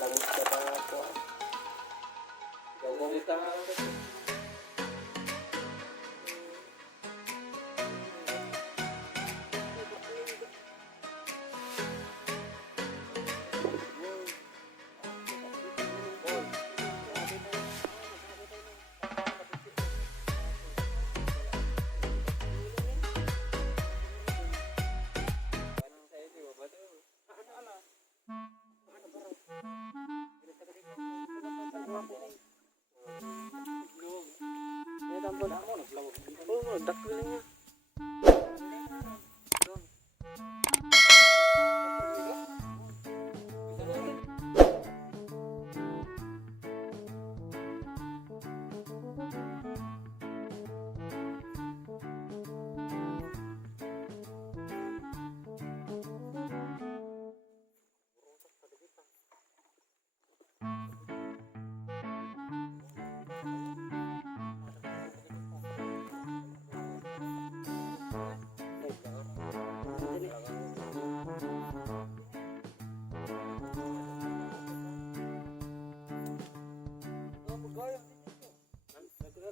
langit ka ba ako? Gawang ka. Oh, dakil niya.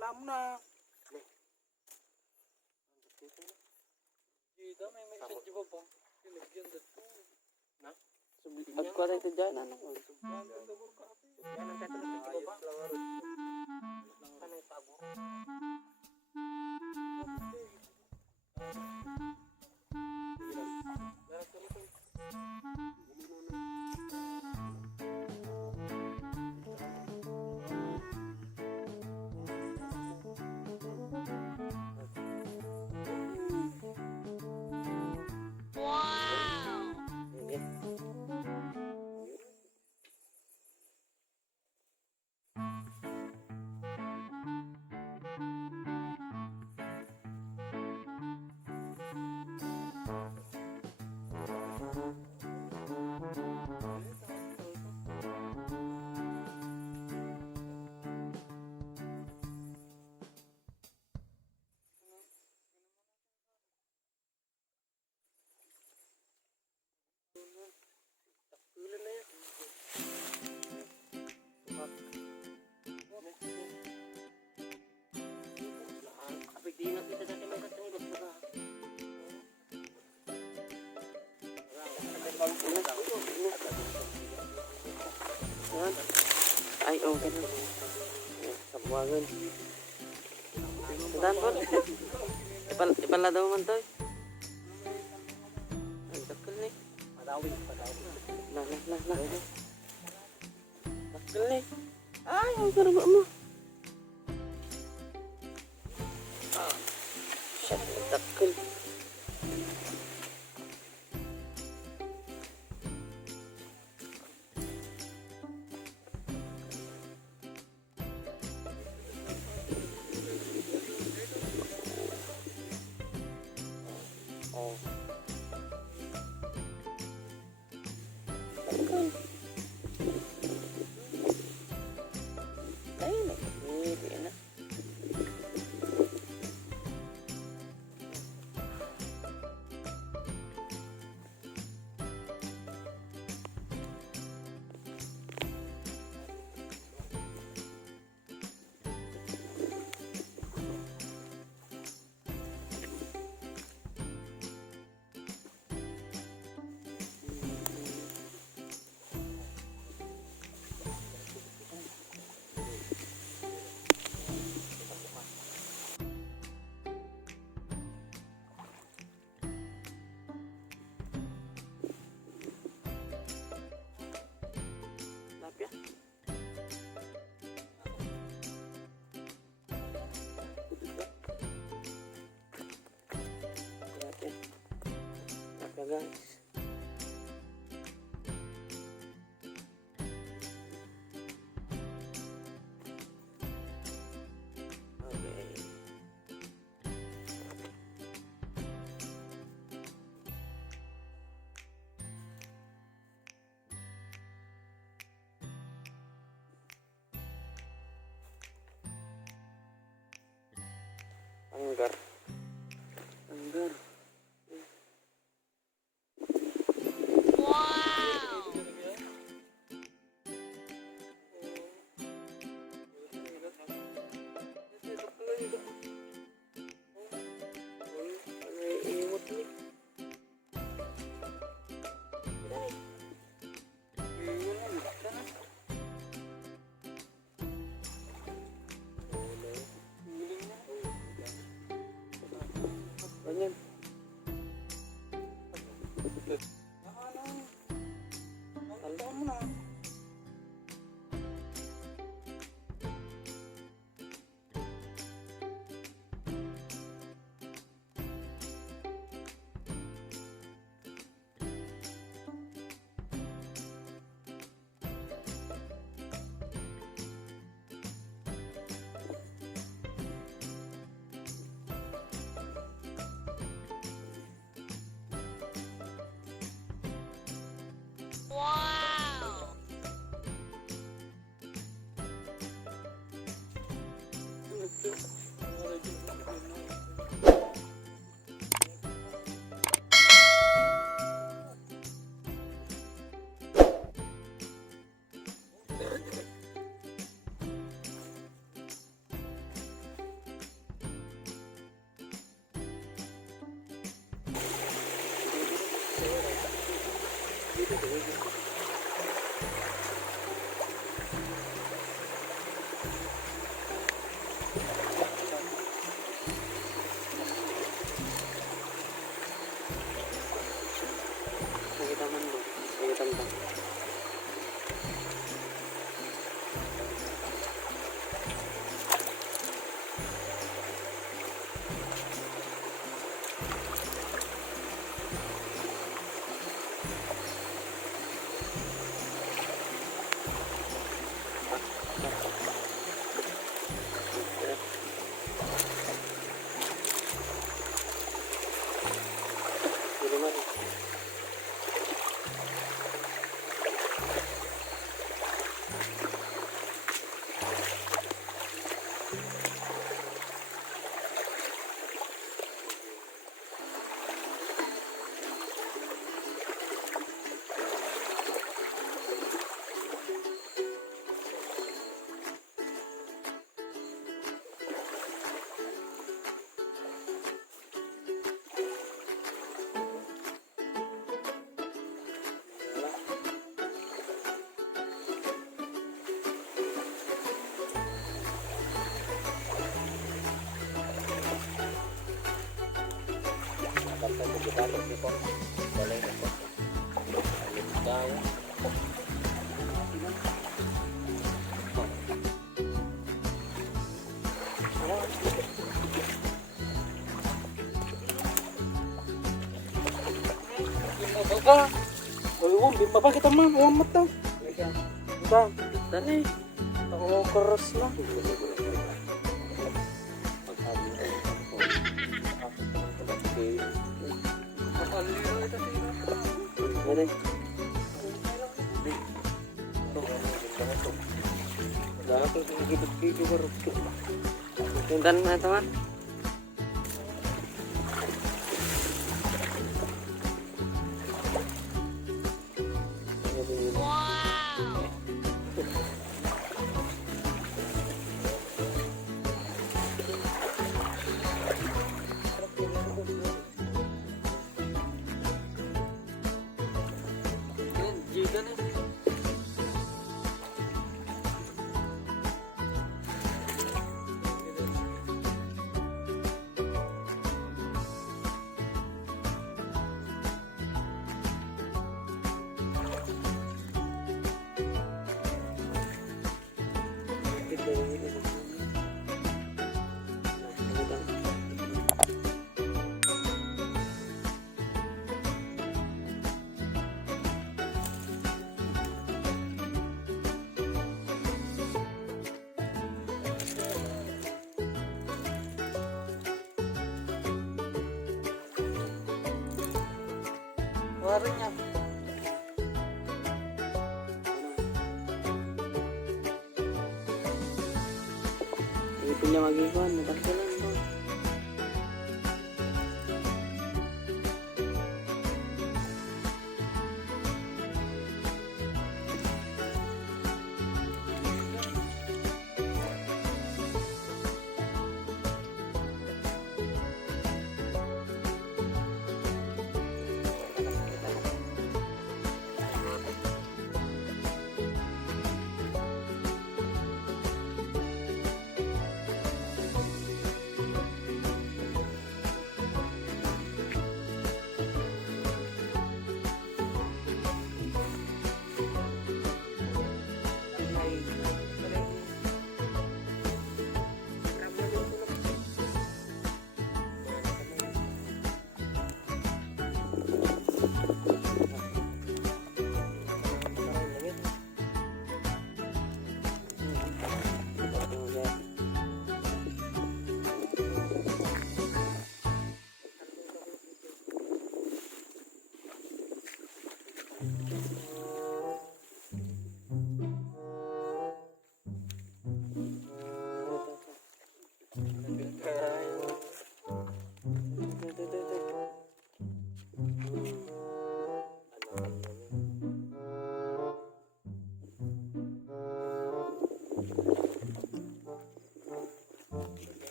Alam na. Dito may message pa pa. Pinagyan dito. Na? At ko rin ito dyan, ano? Yan ang tatulog dito ba? Ano yung tabo? Ay, oh, ganun. Sabuangan. Saan po? Ipala daw man to. Ang dakil ni. Padawi. Lah. Dakil ni. Ay, ang karaba mo. Shit, dakil. Oh. Ay, nakapili na. Guys. Okay. Anggar. Taltaan mo na. Nakita man mo. Nakita mo. Sampai kita lagi kok boleh kok alit tayo bimba bimba kita mah alamat tau bang dali ako keras lah Ada. Dah tu hidup baru. Tuntan teman. Warnanya ini punya magikan, nagkakalan mo.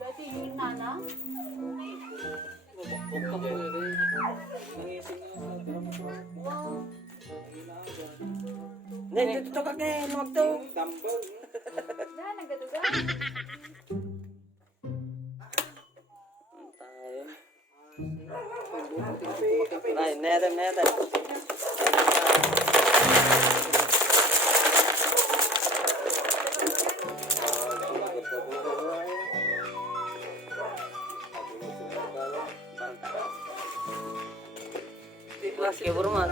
Dati yun nana. Wow. Nen, dito ka ken, wag to. Dahil nagaduga. Này, nè đây, nè đây. Mas kibur mah.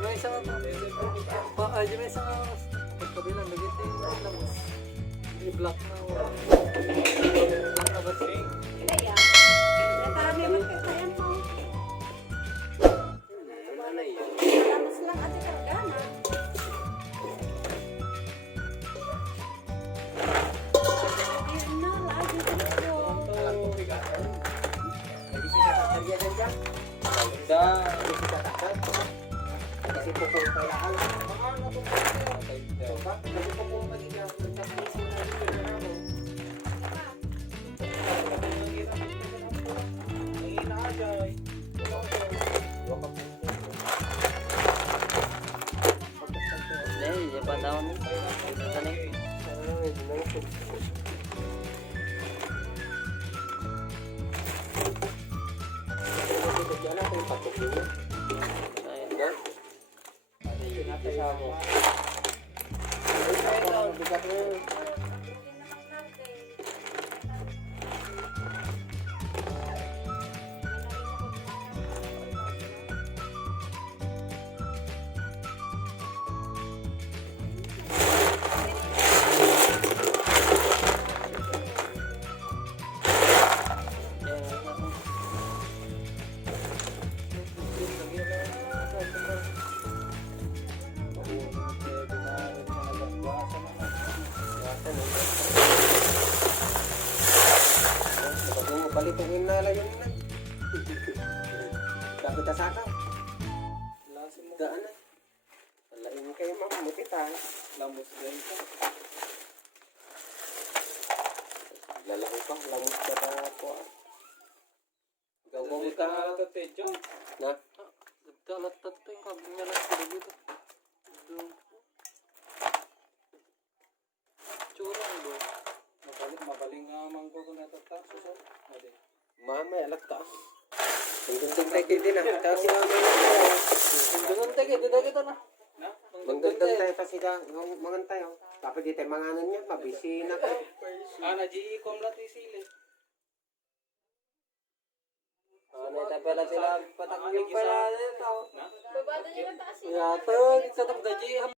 May isang pagkabilang nagiti lamos. I-block na o. Block na ba siya? Hindi yan. Natarami mo kayo yan po. Malamos lang at kargana. Yun na, lagi dito. Đấy, giờ bắt đầu nè. Cái này. Balitungin na lang yun na. Dapat na saka. Daan na. Alain kayo mamuti tayo. Lamos din ka. Lalaki pa. Lamos ka na po. Gawang ka na techo. Na? Nagkalat tato yung kabing na lang sila dito. Tsura ang doon. Mabaling nga man ko kung natatak. Suso. Ade. Mamay, alat ka. Manggunting tayo din na. Tapos si mama. Ganun tayo, dito kita na. Manggunting tayo kasi ka. Mangan tayo. Tapos di tayo manganan niya. Mabisi na tayo. Na-GE-com lang sili. Ano tayo pala sila patak yung pala nito. Babado niyo na taas yun. Yato, sa tag